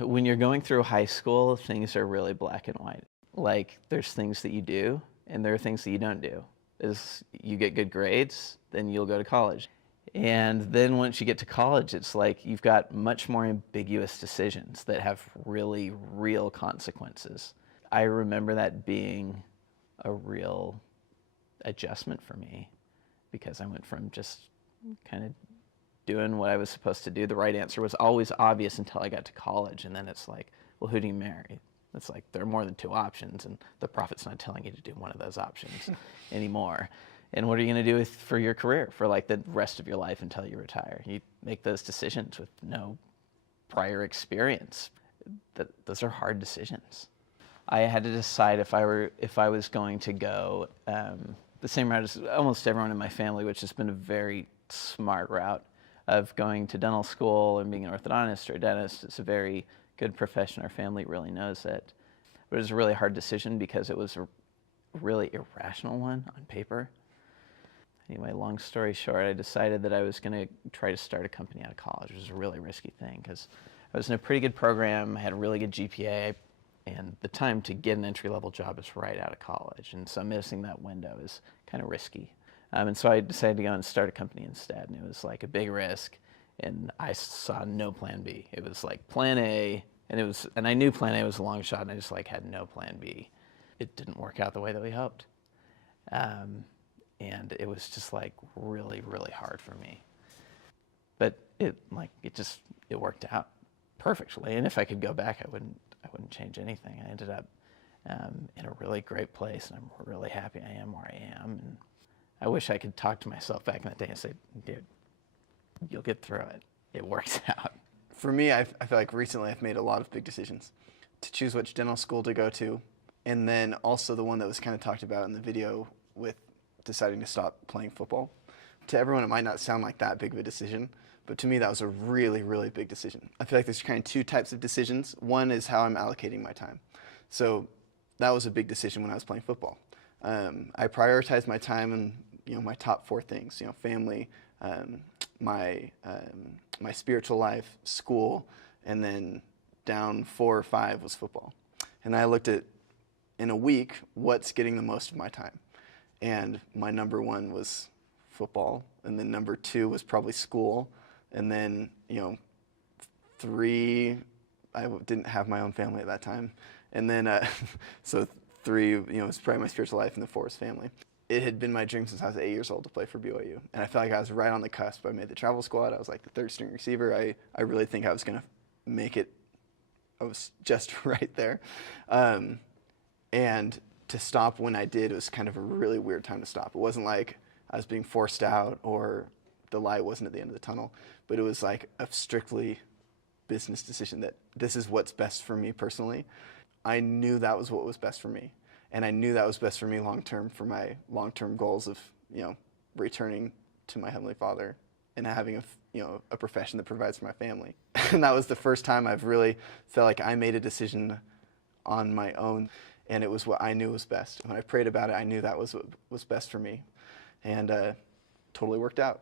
When you're going through high school, things are really black and white. Like, there's things that you do, and there are things that you don't do. Is you get good grades, then you'll go to college. And then once you get to college, it's like you've got much more ambiguous decisions that have really real consequences. I remember that being a real adjustment for me because I went from just kind of doing what I was supposed to do. The right answer was always obvious until I got to college, and then it's like, well, who do you marry? It's like there are more than two options, and the prophet's not telling you to do one of those options anymore. And what are you going to do for your career for like the rest of your life until you retire? You make those decisions with no prior experience. Those are hard decisions. I had to decide if I was going to go the same route as almost everyone in my family, which has been a very smart route of going to dental school and being an orthodontist or a dentist. It's a very good profession. Our family really knows it. But it was a really hard decision because it was a really irrational one on paper. Anyway, long story short, I decided that I was going to try to start a company out of college, which was a really risky thing because I was in a pretty good program, I had a really good GPA, and the time to get an entry-level job is right out of college. And so missing that window is kind of risky. And so I decided to go and start a company instead, and it was like a big risk, and I saw no plan B. It was like plan A, and I knew plan A was a long shot, and I just like had no plan B. It didn't work out the way that we hoped. And it was just like really, really hard for me. But it worked out perfectly. And if I could go back, I wouldn't change anything. I ended up in a really great place, and I'm really happy I am where I am. And I wish I could talk to myself back in that day and say, dude, you'll get through it. It works out. For me, I feel like recently I've made a lot of big decisions to choose which dental school to go to, and then also the one that was kind of talked about in the video with deciding to stop playing football. To everyone, it might not sound like that big of a decision, but to me, that was a really, really big decision. I feel like there's kind of two types of decisions. One is how I'm allocating my time. So that was a big decision when I was playing football. I prioritized my time and my top four things: family, my spiritual life, school, and then down 4 or 5 was football. And I looked at in a week what's getting the most of my time, and my number 1 was football, and then number 2 was probably school, and then 3, I didn't have my own family at that time, and then so 3 was probably my spiritual life, and the 4 was family. It had been my dream since I was 8 years old to play for BYU, and I felt like I was right on the cusp. I made the travel squad. I was like the 3rd string receiver. I really think I was going to make it. I was just right there. And to stop when I did, it was kind of a really weird time to stop. It wasn't like I was being forced out or the light wasn't at the end of the tunnel, but it was like a strictly business decision that this is what's best for me personally. I knew that was what was best for me. And I knew that was best for me long-term, for my long-term goals of, returning to my Heavenly Father and having a profession that provides for my family. And that was the first time I've really felt like I made a decision on my own, and it was what I knew was best. When I prayed about it, I knew that was what was best for me, and totally worked out.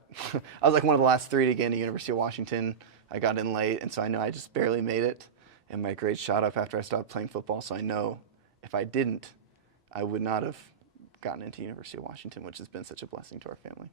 I was like one of the last 3 to get into University of Washington. I got in late, and so I know I just barely made it, and my grades shot up after I stopped playing football, so I know if I didn't, I would not have gotten into University of Washington, which has been such a blessing to our family.